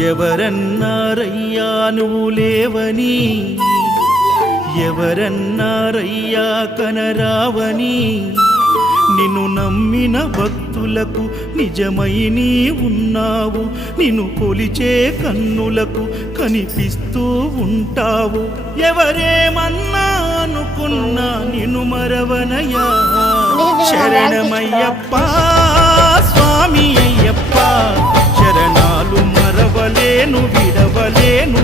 ఎవరన్నారయ్యా నువ్వు లేవని, ఎవరన్నారయ్యా కనరావని, నిన్ను నమ్మిన భక్తులకు నిజమై నీ ఉన్నావు, నిన్ను కొలిచే కన్నులకు కనిపిస్తూ ఉంటావు. ఎవరేమన్నా అనుకున్నా నిన్ను మరవనయ్యా. శరణమయ్యప్ప స్వామి అయ్యప్ప, శరణాలు మరవలేను విడవలేను